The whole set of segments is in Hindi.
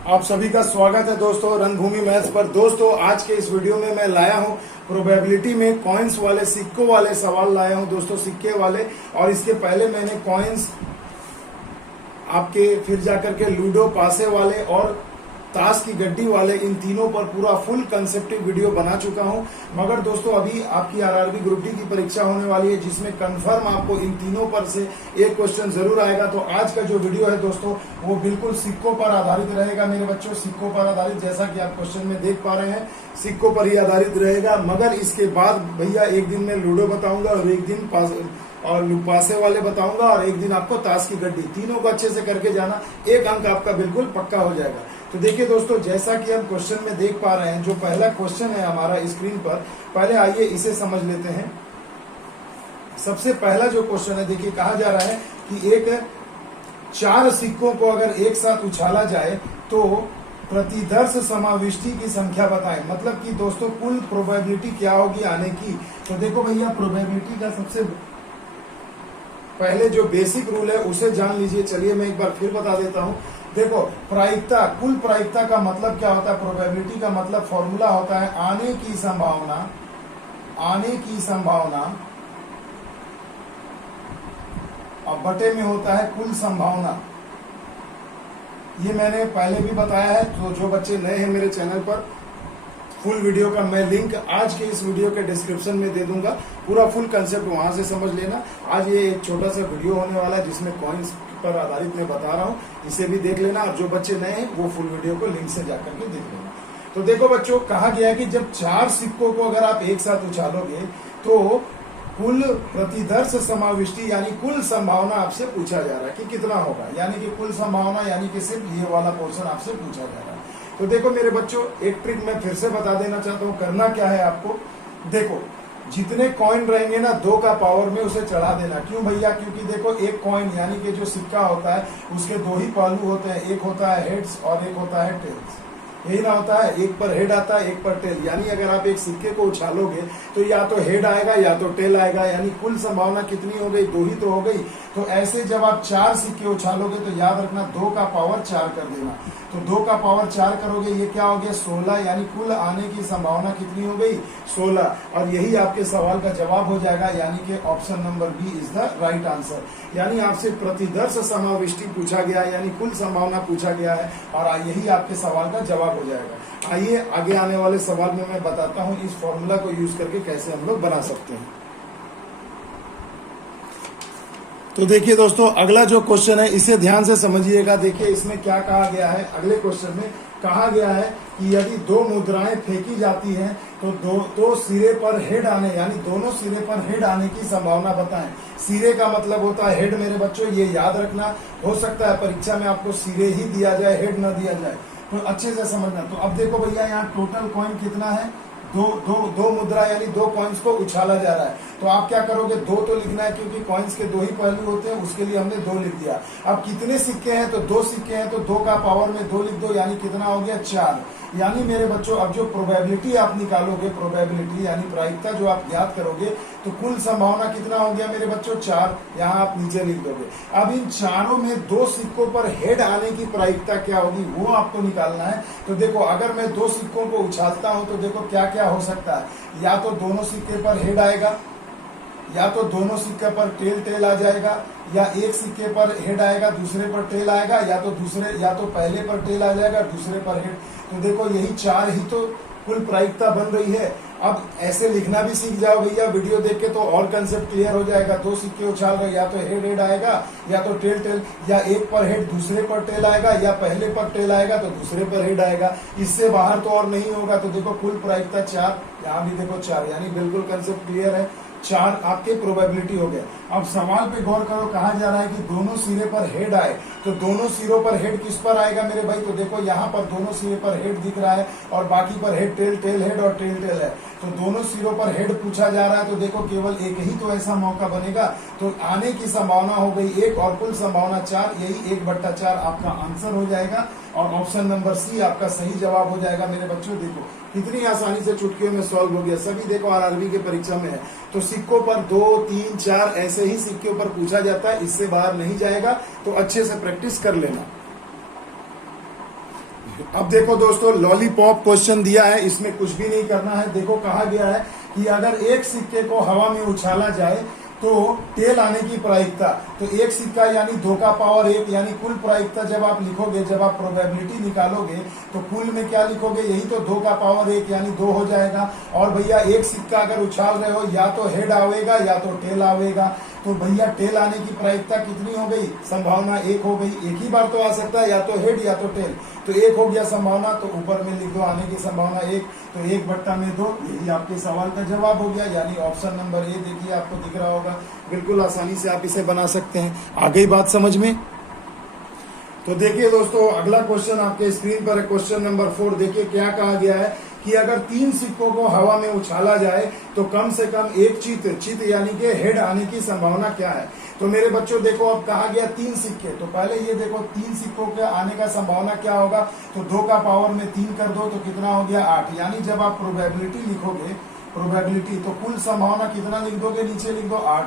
आप सभी का स्वागत है दोस्तों रंगभूमि मैथ्स पर। दोस्तों आज के इस वीडियो में मैं लाया हूं प्रोबेबिलिटी में कॉइन्स वाले सिक्कों वाले सवाल लाया हूं दोस्तों, सिक्के वाले। और इसके पहले मैंने कॉइन्स आपके फिर जाकर के लूडो पासे वाले और ताश की गड्डी वाले, इन तीनों पर पूरा फुल कंसेप्टिव वीडियो बना चुका हूं। मगर दोस्तों अभी आपकी आरआरबी ग्रुप डी की परीक्षा होने वाली है जिसमें कंफर्म आपको इन तीनों पर से एक क्वेश्चन जरूर आएगा। तो आज का जो वीडियो है दोस्तों वो बिल्कुल सिक्कों पर आधारित रहेगा मेरे बच्चों, सिक्कों पर आधारित, जैसा कि आप क्वेश्चन में देख पा रहे हैं सिक्कों पर ही आधारित रहेगा। मगर इसके बाद भैया एक दिन मैं लूडो बताऊंगा और एक दिन पासे वाले बताऊंगा और एक दिन आपको ताश की गड्डी, तीनों को अच्छे से करके जाना, एक अंक आपका बिल्कुल पक्का हो जाएगा। तो देखिए दोस्तों, जैसा कि हम क्वेश्चन में देख पा रहे हैं, जो पहला क्वेश्चन है हमारा स्क्रीन पर, पहले आइए इसे समझ लेते हैं। सबसे पहला जो क्वेश्चन है, देखिए कहा जा रहा है कि एक 4 सिक्कों को अगर एक साथ उछाला जाए तो प्रतिदर्श समाविष्टि की संख्या बताएं। मतलब कि दोस्तों कुल प्रोबेबिलिटी क्या होगी आने की। तो देखो भैया, प्रोबेबिलिटी का सबसे पहले जो बेसिक रूल है उसे जान लीजिए। चलिए मैं एक बार फिर बता देता हूं। देखो, प्रायिकता, कुल प्रायिकता का मतलब क्या होता है? प्रोबेबिलिटी का मतलब फॉर्मूला होता है आने की संभावना और बटे में होता है कुल संभावना। ये मैंने पहले भी बताया है, तो जो बच्चे नए हैं मेरे चैनल पर, फुल वीडियो का मैं लिंक आज के इस वीडियो के डिस्क्रिप्शन में दे दूंगा। पूरा फुल कंसेप्ट वहां से समझ लेना। आज ये एक छोटा सा वीडियो होने वाला है जिसमें कॉइन्स पर आधारित मैं बता रहा हूँ, इसे भी देख लेना। और जो बच्चे नए हैं वो फुल वीडियो को लिंक से जाकर के देख लेना। तो देखो बच्चों, कहा गया है कि जब 4 सिक्कों को अगर आप एक साथ उछालोगे तो कुल प्रतिदर्श समाविष्टि यानी कुल संभावना आपसे पूछा जा रहा है कि कितना होगा, यानी कि कुल संभावना, यानी कि सिर्फ ये वाला पोर्शन आपसे पूछा जा रहा है। तो देखो मेरे बच्चों, एक ट्रिक मैं फिर से बता देना चाहता हूँ। करना क्या है आपको, देखो जितने कॉइन रहेंगे ना 2 का पावर में उसे चढ़ा देना। क्यों भैया? क्योंकि देखो एक कॉइन यानी कि जो सिक्का होता है उसके 2 ही पहलू होते हैं, एक होता है हेड्स और एक होता है टेल्स। यही ना होता है, एक पर हेड आता है एक पर टेल। यानी अगर आप एक सिक्के को उछालोगे तो या तो हेड आएगा या तो टेल आएगा, यानी कुल संभावना कितनी हो गई? 2 ही तो हो गई। तो ऐसे जब आप 4 सिक्के उछालोगे तो याद रखना 2 का पावर 4 कर देना। तो 2 का पावर 4 करोगे, ये क्या हो गया? 16, यानी कुल आने की संभावना कितनी हो गई? 16। और यही आपके सवाल का जवाब हो जाएगा, यानी कि option number B is the right answer. यानी आपसे प्रतिदर्श समाविष्टि पूछा गया है, यानी कुल संभावना पूछा गया है, और यही आपके सवाल का जवाब हो जाएगा। आइए आगे आने वाले सवाल में मैं बताता हूं इस फॉर्मूला को यूज करके कैसे हम लोग बना सकते हैं। तो देखिए दोस्तों, अगला जो क्वेश्चन है इसे ध्यान से समझिएगा। देखिए इसमें क्या कहा गया है। अगले क्वेश्चन में कहा गया है कि यदि 2 मुद्राएं फेंकी जाती हैं तो दो सिरे पर हेड आने, यानी दोनों सिरे पर हेड आने की संभावना बताएं। सिरे का मतलब होता है हेड मेरे बच्चों, ये याद रखना। हो सकता है परीक्षा में आपको सिरे ही दिया जाए, हेड न दिया जाए, तो अच्छे से समझना। तो अब देखो भैया, यहाँ टोटल कॉइन कितना है? दो मुद्रा यानी 2 कॉइन्स को उछाला जा रहा है। तो आप क्या करोगे? 2 तो लिखना है क्योंकि कॉइन्स के 2 ही पहलू होते हैं, उसके लिए हमने 2 लिख दिया। अब कितने सिक्के हैं? तो 2 सिक्के हैं, तो 2 का पावर में 2 लिख दो, यानी कितना हो गया? 4। यानी मेरे बच्चों अब जो प्रोबेबिलिटी आप निकालोगे, प्रोबेबिलिटी यानी प्रायिकता जो आप ज्ञात करोगे, तो कुल संभावना कितना हो गया मेरे बच्चों? 4। यहाँ आप नीचे लिख दोगे। अब इन चारों में 2 सिक्कों पर हेड आने की प्रायिकता क्या होगी वो आपको निकालना है। तो देखो, अगर मैं 2 सिक्कों को उछालता हूं तो देखो क्या क्या हो सकता है। या तो दोनों सिक्के पर हेड आएगा, या तो दोनों सिक्के पर टेल आ जाएगा, या एक सिक्के पर हेड आएगा दूसरे पर टेल आएगा, या तो पहले पर टेल आ जाएगा दूसरे पर हेड। तो देखो यही 4 ही तो कुल प्रायिकता बन रही है। अब ऐसे लिखना भी सीख जाओ भैया वीडियो देख के, तो और कंसेप्ट क्लियर हो जाएगा। 2 सिक्के उछाल रहे, या तो हेड आएगा या तो टेल, या एक पर हेड दूसरे पर टेल आएगा, या पहले पर टेल आएगा तो दूसरे पर हेड आएगा। इससे बाहर तो और नहीं होगा। तो देखो कुल प्रायिकता 4, यहाँ भी देखो 4, यानी बिल्कुल कंसेप्ट क्लियर है। 4 आपके प्रोबेबिलिटी हो गया। अब सवाल पे गौर करो, कहा जा रहा है कि दोनों सिरे पर हेड आए, तो दोनों सिरों पर हेड किस पर आएगा मेरे भाई? तो देखो यहाँ पर दोनों सिरे पर हेड दिख रहा है और बाकी पर हेड टेल हेड और टेल है। तो दोनों सिरों पर हेड पूछा जा रहा है, तो देखो केवल एक ही तो ऐसा मौका बनेगा। तो आने की संभावना हो गई 1 और कुल संभावना 4, यही 1/4 आपका आंसर हो जाएगा। और ऑप्शन नंबर सी आपका सही जवाब हो जाएगा मेरे बच्चों। देखो कितनी आसानी से चुटकियों में सॉल्व हो गया। सभी देखो आरआरबी के परीक्षा में है, तो सिक्कों पर 2, 3, 4 ऐसे ही सिक्कों पर पूछा जाता है, इससे बाहर नहीं जाएगा। तो अच्छे से प्रैक्टिस कर लेना। अब देखो दोस्तों, लॉलीपॉप क्वेश्चन दिया है, इसमें कुछ भी नहीं करना है। देखो कहा गया है कि अगर एक सिक्के को हवा में उछाला जाए तो टेल आने की प्रायिकता, तो एक सिक्का यानी 2 का पावर 1, यानी कुल प्रायिकता जब आप लिखोगे, जब आप प्रोबेबिलिटी निकालोगे तो कुल में क्या लिखोगे, यही तो 2 का पावर 1 यानी 2 हो जाएगा। और भैया एक सिक्का अगर उछाल रहे हो या तो हेड आवेगा या तो टेल आवेगा, तो भैया टेल आने की प्रायिकता कितनी हो गई, संभावना 1 हो गई। एक ही बार तो आ सकता है, या तो हेड या तो टेल, तो 1 हो गया संभावना, तो ऊपर में लिख दो आने की संभावना 1, तो 1/2, यही आपके सवाल का जवाब हो गया, यानी ऑप्शन नंबर ए। देखिए आपको दिख रहा होगा, बिल्कुल आसानी से आप इसे बना सकते हैं। आ गई बात समझ में? तो देखिए दोस्तों, अगला क्वेश्चन आपके स्क्रीन पर है, क्वेश्चन नंबर 4। देखिए क्या कहा गया है कि अगर 3 सिक्कों को हवा में उछाला जाए तो कम से कम एक चित यानी कि हेड आने की संभावना क्या है। तो मेरे बच्चों देखो, अब कहा गया 3 सिक्के, तो पहले ये देखो 3 सिक्कों के आने का संभावना क्या होगा, तो 2 का पावर में 3 कर दो तो कितना हो गया 8, यानी जब आप प्रोबेबिलिटी लिखोगे, प्रोबेबिलिटी, तो कुल संभावना कितना लिख दोगे, नीचे लिख दो 8,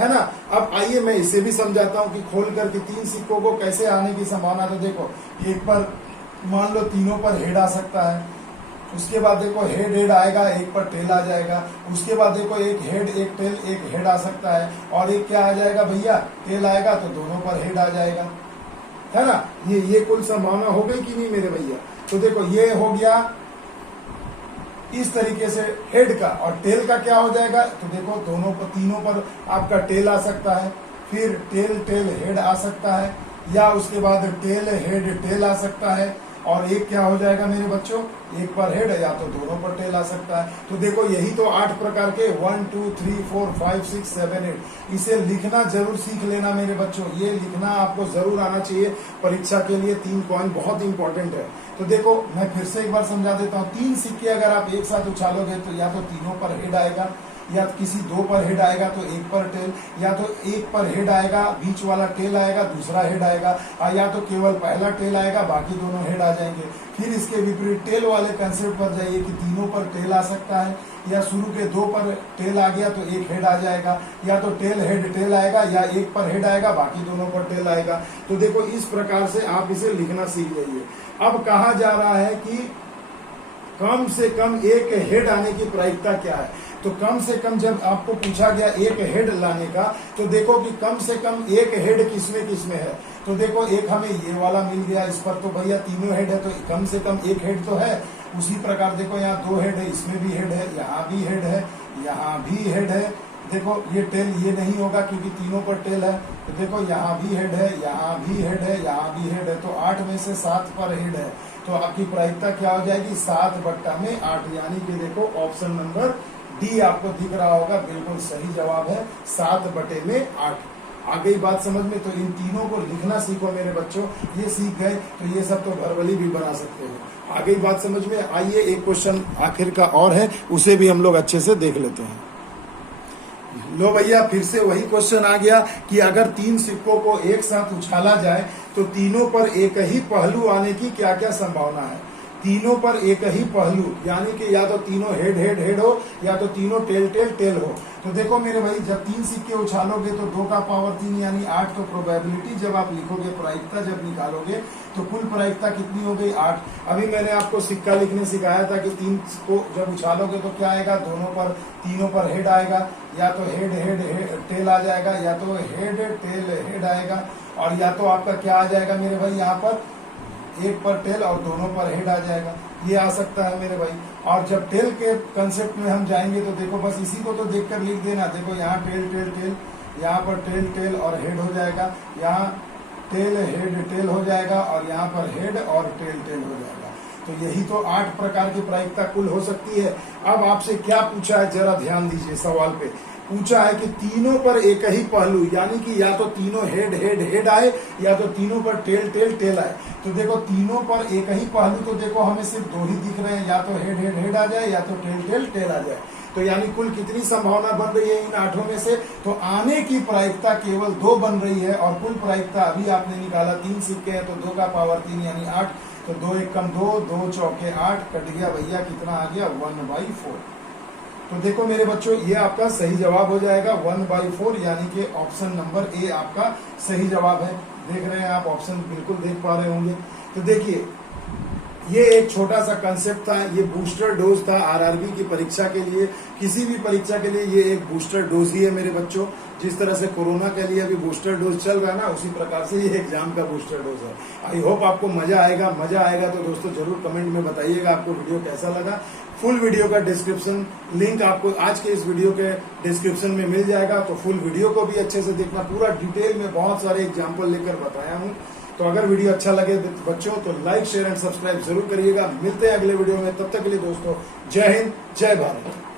है ना। अब आइए मैं इसे भी समझाता हूं कि खोल करके 3 सिक्कों को कैसे आने की संभावना। तो देखो, एक पर मान लो तीनों पर हेड आ सकता है, उसके बाद देखो हेड आएगा, एक पर टेल आ जाएगा, उसके बाद देखो एक हेड एक टेल एक हेड आ सकता है, और एक क्या आ जाएगा भैया, टेल आएगा, तो दोनों पर हेड आ जाएगा, है ना। ये कुल संभावना हो गई कि नहीं मेरे भैया। तो देखो ये हो गया इस तरीके से हेड का, और टेल का क्या हो जाएगा, तो देखो दोनों पर, तीनों पर आपका टेल आ सकता है, फिर टेल हेड आ सकता है, या उसके बाद टेल हेड टेल आ सकता है, और एक क्या हो जाएगा मेरे बच्चों, एक पर हेड या तो दोनों पर टेल आ सकता है। तो देखो यही तो 8 प्रकार के 1 2 3 4 5 6 7 8, इसे लिखना जरूर सीख लेना मेरे बच्चों, ये लिखना आपको जरूर आना चाहिए परीक्षा के लिए। 3 पॉइंट बहुत इंपॉर्टेंट है। तो देखो मैं फिर से एक बार समझा देता हूँ, 3 सिक्के अगर आप एक साथ उछालोगे तो या तो तीनों पर हेड आएगा, या किसी 2 पर हेड आएगा तो 1 पर टेल, या तो 1 पर हेड आएगा, बीच वाला टेल आएगा, दूसरा हेड आएगा, या तो केवल पहला टेल आएगा, बाकी दोनों हेड आ जाएंगे। फिर इसके विपरीत टेल वाले कंसेप्ट पर जाइए कि तीनों पर टेल आ सकता है, या शुरू के 2 पर टेल आ गया तो 1 हेड आ जाएगा, या तो टेल हेड टेल आएगा, या 1 पर हेड आएगा, बाकी दोनों पर टेल आएगा। तो देखो इस प्रकार से आप इसे लिखना सीख जाइए। अब कहा जा रहा है कि कम से कम एक हेड आने की प्रायिकता क्या है। तो कम से कम जब आपको पूछा गया एक हेड लाने का, तो देखो कि कम से कम एक हेड किसमें है। तो देखो एक हमें ये वाला मिल गया, इस पर तो भैया तीनों हेड है, तो कम से कम एक हेड तो है। उसी प्रकार देखो यहाँ 2 हेड है, इसमें भी हेड है, यहाँ भी हेड है, यहाँ भी हेड है। देखो ये टेल ये नहीं होगा क्योंकि तीनों पर टेल है, तो देखो यहाँ भी हेड है, यहाँ भी हेड है, यहाँ भी हेड है, तो 8 में से 7 पर हेड है। तो आपकी प्रायिकता क्या हो जाएगी, 7/8, यानी कि देखो ऑप्शन नंबर डी आपको दिख रहा होगा, बिल्कुल सही जवाब है 7/8। आ गई बात समझ में। तो इन तीनों को लिखना सीखो मेरे बच्चों, ये सीख गए तो ये सब तो भरवली भी बना सकते हो। आ गई बात समझ में। आइए एक क्वेश्चन आखिर का और है, उसे भी हम लोग अच्छे से देख लेते हैं। लो भैया, फिर से वही क्वेश्चन आ गया कि अगर 3 सिक्कों को एक साथ उछाला जाए तो तीनों पर एक ही पहलू आने की क्या क्या संभावना है। तीनों पर एक ही पहलू, यानी कि या तो तीनों हेड हो, या तो तीनों टेल हो। तो देखो मेरे भाई, जब 3 सिक्के उछालोगे तो 2 का पावर 3 यानी 8, तो प्रोबेबिलिटी जब आप लिखोगे, प्रायिकता जब निकालोगे, तो कुल प्रायिकता कितनी हो गई 8। अभी मैंने आपको सिक्का लिखने सिखाया था कि 3 को जब उछालोगे तो क्या आएगा, तीनों पर हेड आएगा, या तो हेड टेल आ जाएगा, या तो हेड टेल हेड आएगा, और या तो आपका क्या आ जाएगा मेरे भाई, यहाँ पर 1 पर टेल और दोनों पर हेड आ जाएगा, ये आ सकता है मेरे भाई। और जब टेल के कंसेप्ट में हम जाएंगे तो देखो बस इसी को तो देखकर लिख देना। देखो यहाँ टेल, यहाँ पर टेल और हेड हो जाएगा, यहाँ टेल हेड टेल हो जाएगा, और यहाँ पर हेड और टेल हो जाएगा। तो यही तो 8 प्रकार की प्रायिकता कुल हो सकती है। अब आपसे क्या पूछा है, जरा ध्यान दीजिए सवाल पे। पूछा है कि तीनों पर एक ही पहलू, यानी कि या तो तीनों हेड आए, या तो तीनों पर टेल आए। तो देखो तीनों पर एक ही पहलू, तो देखो हमें सिर्फ 2 ही दिख रहे हैं, या तो हेड आ जाए, या तो टेल आ जाए। तो यानी कुल कितनी संभावना बन रही है इन 8 में से, तो आने की प्रायिकता केवल 2 बन रही है। और कुल प्रायिकता अभी आपने निकाला, 3 सिक्के हैं तो 2 का पावर 3 यानी 8, तो 2 1 कम 2, 2 चौके 8, कट गया भैया, कितना आ गया 1/4। तो देखो मेरे बच्चों, ये आपका सही जवाब हो जाएगा 1/4, यानी कि ऑप्शन नंबर ए आपका सही जवाब है। देख रहे हैं आप, ऑप्शन बिल्कुल देख पा रहे होंगे। तो देखिए ये एक छोटा सा कंसेप्ट था, ये बूस्टर डोज था आरआरबी की परीक्षा के लिए। किसी भी परीक्षा के लिए ये एक बूस्टर डोज ही है मेरे बच्चों। जिस तरह से कोरोना के लिए अभी बूस्टर डोज चल रहा है ना, उसी प्रकार से ये एग्जाम का बूस्टर डोज है। आई होप आपको मजा आएगा। मजा आएगा तो दोस्तों जरूर कमेंट में बताइएगा आपको वीडियो कैसा लगा। फुल वीडियो का डिस्क्रिप्शन लिंक आपको आज के इस वीडियो के डिस्क्रिप्शन में मिल जाएगा, तो फुल वीडियो को भी अच्छे से देखना। पूरा डिटेल में बहुत सारे एग्जाम्पल लेकर बताया हूँ। तो अगर वीडियो अच्छा लगे बच्चों तो लाइक शेयर एंड सब्सक्राइब जरूर करिएगा। मिलते हैं अगले वीडियो में, तब तक के लिए दोस्तों जय हिंद जय भारत।